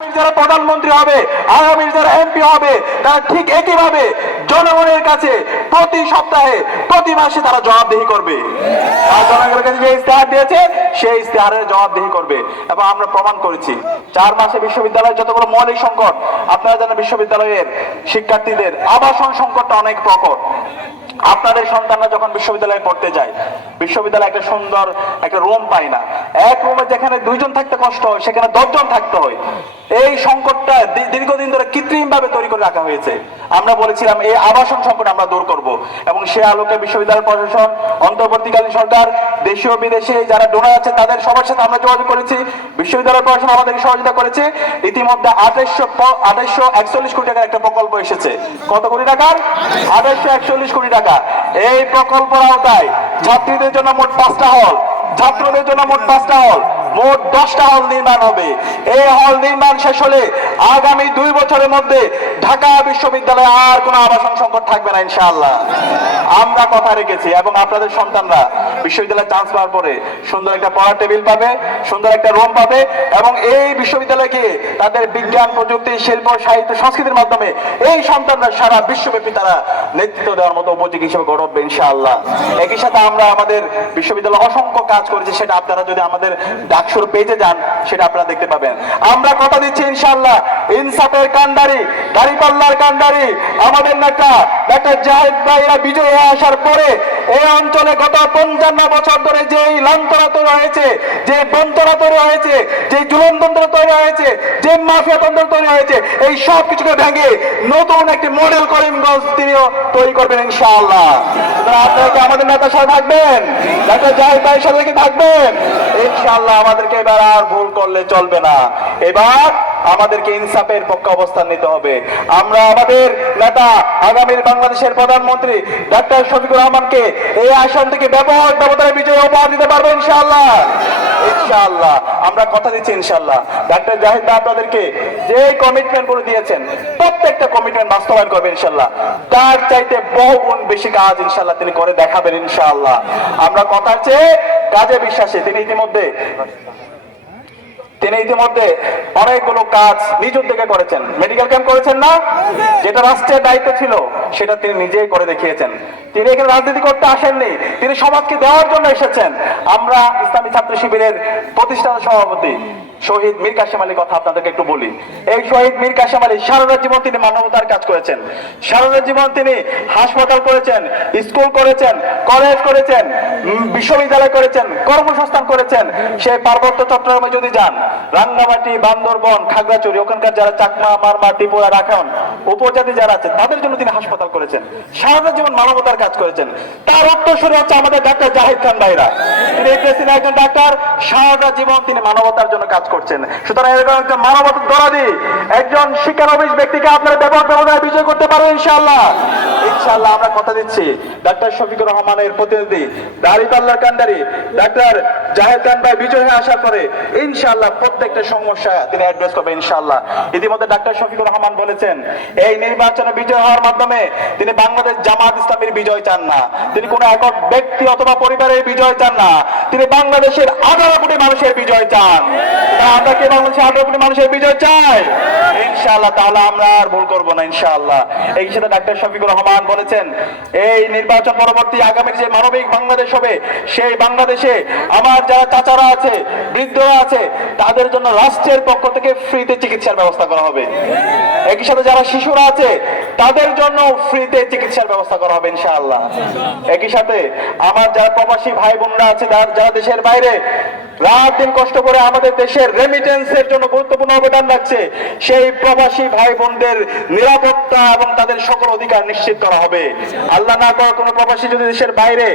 যারা প্রধানমন্ত্রী হবে, আগামী যারা এমপি হবে, তারা ঠিক একইভাবে জনগণের কাছে প্রতি সপ্তাহে প্রতি মাসে তারা জবাবদিহি করবে। আর জনগণের কাছে যে ইস্তেহার দিয়েছে সেই ইস্তেহারের জবাবদিহি করবে। এবং আমরা প্রমাণ করেছি 4 মাসে বিশ্ববিদ্যালয়ের যতগুলো মৌলিক সংকট, আপনারা জানেন বিশ্ববিদ্যালয়ের শিক্ষার্থীদের আবাসন সংকটটা অনেক প্রকট। আপনাদের সন্তানরা যখন বিশ্ববিদ্যালয়ে পড়তে যায়, বিশ্ববিদ্যালয়ে একটা সুন্দর একটা রুম পায় না। এক রুমে যেখানে 2 জন থাকতে কষ্ট হয়, সেখানে 10 জন থাকতে হয়। এই সংকটটা দীর্ঘদিন ধরে কৃত্রিম ভাবে তৈরি করে রাখা হয়েছে। আমরা বলেছিলাম এই আবাসন সংকট আমরা দূর করব, এবং সে আলোকে বিশ্ববিদ্যালয় প্রশাসন, অন্তর্বর্তীকালীন সরকার, দেশীয় বিদেশে যারা ডোনার আছে তাদের সবার সাথে আমরা যোগাযোগ করেছি। বিশ্ববিদ্যালয় প্রশাসন আমাদেরকে সহযোগিতা করেছে। ইতিমধ্যে 2841 কোটি টাকার একটা প্রকল্প এসেছে। কত কোটি টাকার? 2841 কোটি টাকা। এই প্রকল্পের আওতায় ছাত্রীদের জন্য মোট 5টা হল, ছাত্রদের জন্য মোট 5টা হল, মোট 10টা হল নির্মাণ হবে। এই হল নির্মাণ শেষ হলে আগামী 2 বছরের মধ্যে ঢাকা বিশ্ববিদ্যালয়ে আর কোনো আবাসন সংকট থাকবে না ইনশাআল্লাহ। আমরা কথা রেখেছি। এবং আপনাদের সন্তানরা বিশ্ববিদ্যালয়ে চান্স পাওয়ার পরে সুন্দর একটা পড়ার টেবিল পাবে, সুন্দর একটা রুম পাবে, এবং এই বিশ্ববিদ্যালয়কে তাদের বিজ্ঞান, প্রযুক্তি, শিল্প, সাহিত্য, সংস্কৃতির মাধ্যমে এই সন্তানরা সারা বিশ্বব্যাপী তারা নেতৃত্ব দেওয়ার মতো উপযোগী হিসেবে গড়ে উঠবে ইনশাআল্লাহ। একই সাথে আমরা আমাদের বিশ্ববিদ্যালয়ে অসংখ্য কাজ করেছি, সেটা আপনারা যদি আমাদের ডাকসুর পেজে যান সেটা আপনারা দেখতে পাবেন। আমরা কথা দিচ্ছি ইনশাআল্লাহ, ইনসাফের কান্ডারি, দাঁড়িপাল্লার কান্ডারি আমাদের নেতা ডক্টর জাহিদ ভাইরা বিজয়ী হয়ে আসার পরে এই অঞ্চলে গত 55 বছর ধরে যে লান্তরা তৈরি হয়েছে, যে বন্তরা তৈরি হয়েছে, যে জুলনতন্ত্র তৈরি হয়েছে, যে মাফিয়া তন্ত্র তৈরি হয়েছে, এই সব কিছুকে ভেঙে নতুন একটি মডেল করিমগঞ্জ তিনিও তৈরি করবেন ইনশাআল্লাহ। আপনারা কি আমাদের নেতার সাথে থাকবেন? ডক্টর জাহিদ ভাইয়ের সাথে কি থাকবেন? ইনশাআল্লাহ। আমাদেরকে এবার আর ভুল করলে চলবে না। এবার আমাদেরকে ইনসাফের পক্ষে অবস্থান নিতে হবে। আমরা আমাদের নেতা আগামীর বাংলাদেশের প্রধানমন্ত্রী ডক্টর শফিকুর রহমানকে এই আসন থেকে ব্যাপক ব্যবধানে বিজয় উপহার দিতে পারবো ইনশাআল্লাহ। ইনশাআল্লাহ আমরা কথা দিচ্ছি ইনশাআল্লাহ। ডক্টর জাহিদ ভাই আপনাদেরকে যে কমিটমেন্ট করে দিয়েছেন প্রত্যেকটা কমিটমেন্ট বাস্তবায়ন করবেন ইনশাআল্লাহ। তার চাইতে বহুগুণ বেশি কাজ ইনশাআল্লাহ তিনি করে দেখাবেন ইনশাআল্লাহ। আমরা কথার চেয়ে কাজে বিশ্বাসী। তিনি ইতিমধ্যে অনেকগুলো কাজ নিজ উদ্যোগে করেছেন। মেডিকেল ক্যাম্প করেছেন না, যেটা রাষ্ট্রের দায়িত্ব ছিল সেটা তিনি নিজেই করে দেখিয়েছেন। তিনি এখানে রাজনীতি করতে আসেননি, তিনি সমাজকে দেওয়ার জন্য এসেছেন। আমরা ইসলামী ছাত্র শিবিরের প্রতিষ্ঠাতা সভাপতি শহীদ মীর কাসেম আলীর কথা আপনাদেরকে একটু বলি। এই শহীদ মীর কাসেম আলী সারা জীবন তিনি মানবতার কাজ করেছেন। সারা জীবন তিনি হাসপাতাল করেছেন, স্কুল করেছেন, কলেজ করেছেন, বিশ্ববিদ্যালয় করেছেন, কর্মসংস্থান করেছেন। সেই পার্বত্য চট্টগ্রামে যদি যান, রাঙ্গামাটি, বান্দরবন, খাগড়াছড়ি, ওখানকার যারা চাকমা, মারমা, ত্রিপুরা, রাখাইন উপজাতি যারা আছে তাদের জন্য তিনি হাসপাতাল করেছেন। সারা জীবন মানবতার কাজ করেছেন। তার উত্তরসূরি হচ্ছে আমাদের ডাক্তার জাহিদ খান ভাইরা। তিনি একজন ডাক্তার, সারা জীবন তিনি মানবতার জন্য কাজ করছেন। সুতরাং এরকম একজন মানবতার দরাদি, একজন শিক্ষানবিশ ব্যক্তিকে আপনারা ব্যাপক ব্যবধানে বিজয় করতে পারবেন ইনশাআল্লাহ। ইনশাআল্লাহ আমরা কথা দিচ্ছি ডাক্তার শফিকুর রহমানের প্রতিনিধি দাঁড়িপাল্লার কান্ডারি ডাক্তার জাহিদ খান ভাই বিজয় হয়ে আসার পরে ইনশাআল্লাহ প্রত্যেকটা সমস্যা তিনি অ্যাড্রেস করবেন ইনশাআল্লাহ। ইতিমধ্যে ডাক্তার শফিকুর রহমান বলেছেন এই নির্বাচনে বিজয় হওয়ার মাধ্যমে তিনি বাংলাদেশ জামাত ইসলামীর বিজয় চান না, তিনি কোনো একক ব্যক্তি অথবা পরিবারের বিজয় চান না, তিনি বাংলাদেশের 18 কোটি মানুষের বিজয় চান। আমরা কি বাংলাদেশের 18 কোটি মানুষের বিজয় চাই? ইনশাআল্লাহ। তাহলে আমরা আর ভুল করবো না ইনশাআল্লাহ। এই সাথে ডাক্তার শফিকুর রহমান বলেছেন এই নির্বাচন পরবর্তী আগামীর যে মানবিক বাংলাদেশ হবে, সেই বাংলাদেশে আমার যারা চাচারা আছে, বৃদ্ধরা আছে, তাদের জন্য রাষ্ট্রের পক্ষ থেকে ফ্রিতে চিকিৎসার ব্যবস্থা করা হবে। একই সাথে যারা শিশুরা আছে তাদের জন্য ফ্রিতে চিকিৎসার ব্যবস্থা করা হবে ইনশাআল্লাহ। একই সাথে আমার যারা প্রবাসী ভাই বোনরা আছে, যারা দেশের বাইরে রাত দিন কষ্ট করে আমাদের দেশের রেমিটেন্সের জন্য গুরুত্বপূর্ণ অবদান রাখছে, সেই প্রবাসী ভাই বোনদের নিরাপত্তা এবং তাদের সকল অধিকার নিশ্চিত করা হবে। আল্লাহ না করে কোনো প্রবাসী যদি দেশের বাইরে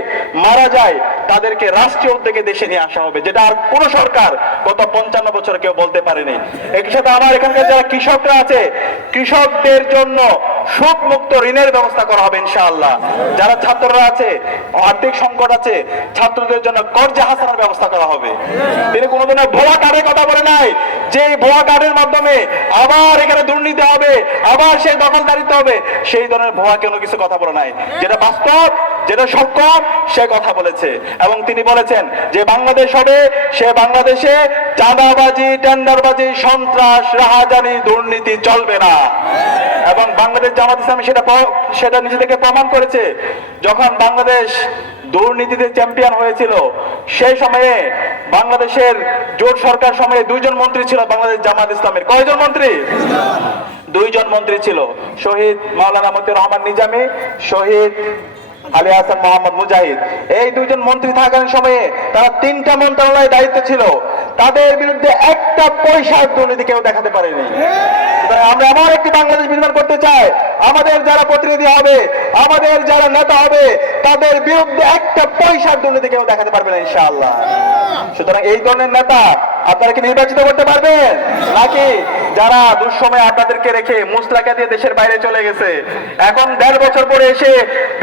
মারা যায় তাদেরকে রাষ্ট্রীয় উদ্যোগে দেশে নিয়ে আসা হবে, যেটা আর কোনো সরকার গত 55 বছর কেউ বলতে পারেনি। একই সাথে আমার এখানকার যারা কৃষকরা আছে, কৃষকদের জন্য সুদ মুক্ত ঋণের ব্যবস্থা করা হবে ইনশাআল্লাহ। যারা ছাত্ররা আছে, আর্থিক সংকট আছে, ছাত্রদের জন্য কর্জে হাসানোর ব্যবস্থা করা হবে। তিনি কোনোদিনও ভুয়া কার্ডের কথা বলে নাই, যে ভুয়া কার্ডের মাধ্যমে আবার এখানে দুর্নীতি হবে, আবার সেই দখলদারিত্ব হবে, সেই ধরনের ভুয়া কোনো কিছু কথা বলে নাই। যেটা বাস্তব যেটা সক্ষম সে কথা বলেছে, এবং তিনি বলেছেন যে বাংলাদেশ হবে, সে বাংলাদেশে চাঁদাবাজি, টেন্ডারবাজি, সন্ত্রাস, রাহাজানি, দুর্নীতি চলবে না। এবং বাংলাদেশ জামাত ইসলামী সেটা নিজে থেকে প্রমাণ করেছে। যখন বাংলাদেশ দুর্নীতিতে চ্যাম্পিয়ন হয়েছিল, সেই সময়ে বাংলাদেশের জোট সরকার সময়ে 2 জন মন্ত্রী ছিল বাংলাদেশ জামাত ইসলামের। কয়জন মন্ত্রী? 2 জন মন্ত্রী ছিল, শহীদ মাওলানা মতিউর রহমান নিজামী, শহীদ আলী হাসান মোহাম্মদ মুজাহিদ। এই 2 জন মন্ত্রী থাকার সময়ে তারা 3টা মন্ত্রণালয়ের দায়িত্ব ছিল, তাদের বিরুদ্ধে একটা পয়সার দুর্নীতি কেউ দেখাতে পারেনি। আমরা এমন একটি বাংলাদেশ নির্মাণ করতে চাই, আমাদের যারা প্রতিনিধি হবে, আমাদের যারা নেতা হবে, তাদের বিরুদ্ধে একটা পয়সার দুর্নীতি কেউ দেখাতে পারবে না ইনশাআল্লাহ। সুতরাং এই ধরনের নেতা আপনারা কি নির্বাচিত করতে পারবেন? নাকি যারা দুঃসময়ে আপনাদেরকে রেখে মুসলাকা দিয়ে দেশের বাইরে চলে গেছে, এখন 1.5 বছর পরে এসে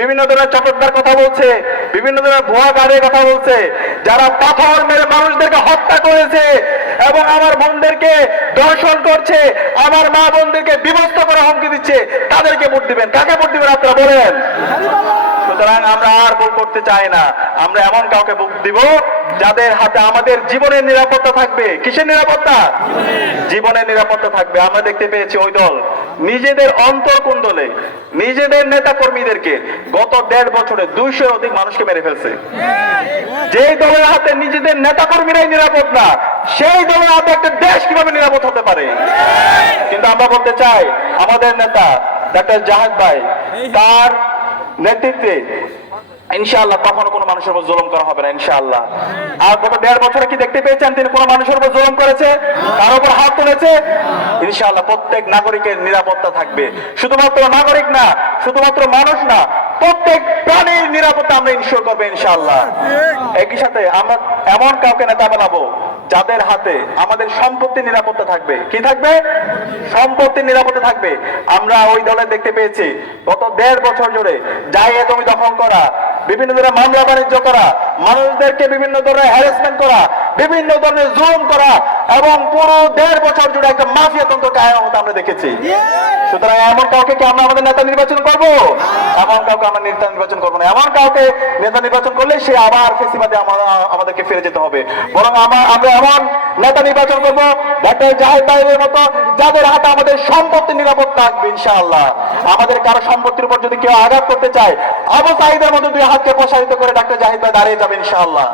বিভিন্ন ধরনের চটকদার কথা বলছে, বিভিন্ন ধরনের ভুয়া গাড়ির কথা বলছে, যারা পাথর মেরে মানুষদেরকে হত্যা করেছে এবং আমার বোনদেরকে দর্শন করছে, আমার মা বোনদেরকে বিভক্ত করে হুমকি দিচ্ছে, তাদেরকে ভোট দিবেন। কাকে ভোট দিবেন আপনারা বলেন? সুতরাং আমরা আর ভোট করতে চাই না, আমরা এমন কাউকে ভোট দিব যাদের হাতে আমাদের জীবনের নিরাপত্তা থাকবে। কিসের নিরাপত্তা? জীবনের নিরাপত্তা থাকবে। আমরা দেখতে পেয়েছি ওই দল নিজেদের অন্তর্কুণ্ডলে নিজেদের নেতা কর্মীদেরকে গত 1.5 বছরে 200 অধিক মানুষকে মেরে ফেলছে। যেই দলের হাতে নিজেদের নেতা কর্মীরাই নিরাপদ না, সেই দলের হাতে একটা দেশ কিভাবে নিরাপদ হতে পারে? কিন্তু আমরা বলতে চাই, আমাদের নেতা ডক্টর জাহিদ ভাই, তার নেতৃত্বে ইনশাআল্লাহ কখনো কোনো মানুষের উপর জুলুম করা হবে না ইনশাআল্লাহ। আর গত 1.5 বছরে কি দেখতে পেয়েছেন তিনি কোনো মানুষের উপর জুলুম করেছে, কার উপর হাত তুলেছে? ইনশাআল্লাহ প্রত্যেক নাগরিকের নিরাপত্তা থাকবে। শুধুমাত্র নাগরিক না, শুধুমাত্র মানুষ না, প্রত্যেক প্রাণীর নিরাপত্তা আমরা ইনশিওর করবো ইনশাআল্লাহ। একই সাথে আমরা এমন কাউকে নেতা বানাবো যাদের হাতে আমাদের সম্পত্তির নিরাপত্তা থাকবে। কি থাকবে? সম্পত্তির নিরাপত্তা থাকবে। আমরা ওই দলে দেখতে পেয়েছি গত 1.5 বছর জুড়ে জায়গা জমি দখল করা, বিভিন্ন ধরনের মামলা বাণিজ্য করা, মানুষদেরকে বিভিন্ন ধরনের হ্যারাসমেন্ট করা, বিভিন্ন ধরনের জুলুম করা, এবং পুরো 1.5 বছর জুড়ে একটা মাফিয়া তন্ত্র কায়েম হতে আমরা দেখেছি। সুতরাং এমন কাউকে কি আমরা আমাদের নেতা নির্বাচন করব? এমন কাউকে আমরা নেতা নির্বাচন করবো না। এমন কাউকে নেতা নির্বাচন করলে সে আবার ফেসিবাদে আমাদেরকে ফিরে যেতে হবে। বরং আমরা এমন নেতা নির্বাচন করবো ডক্টর জাহিদ ভাইয়ের মতো, যাদের হাতে আমাদের সম্পত্তি নিরাপদ থাকবে ইনশাআল্লাহ। আমাদের কারো সম্পত্তির উপর যদি কেউ আঘাত করতে চায়, আবু সাঈদের মতো 2 হাতকে প্রসারিত করে ডক্টর জাহিদ ভাই দাঁড়িয়ে যাবে ইনশাআল্লাহ।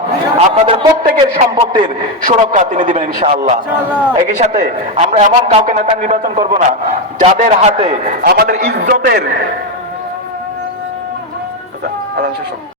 আপনাদের প্রত্যেকের সম্পত্তির সুরক্ষা তিনি দিবেন ইনশাআল্লাহ। একই সাথে আমরা এমন কাউকে নেতা নির্বাচন করব না যাদের হাতে আমাদের ইজ্জতের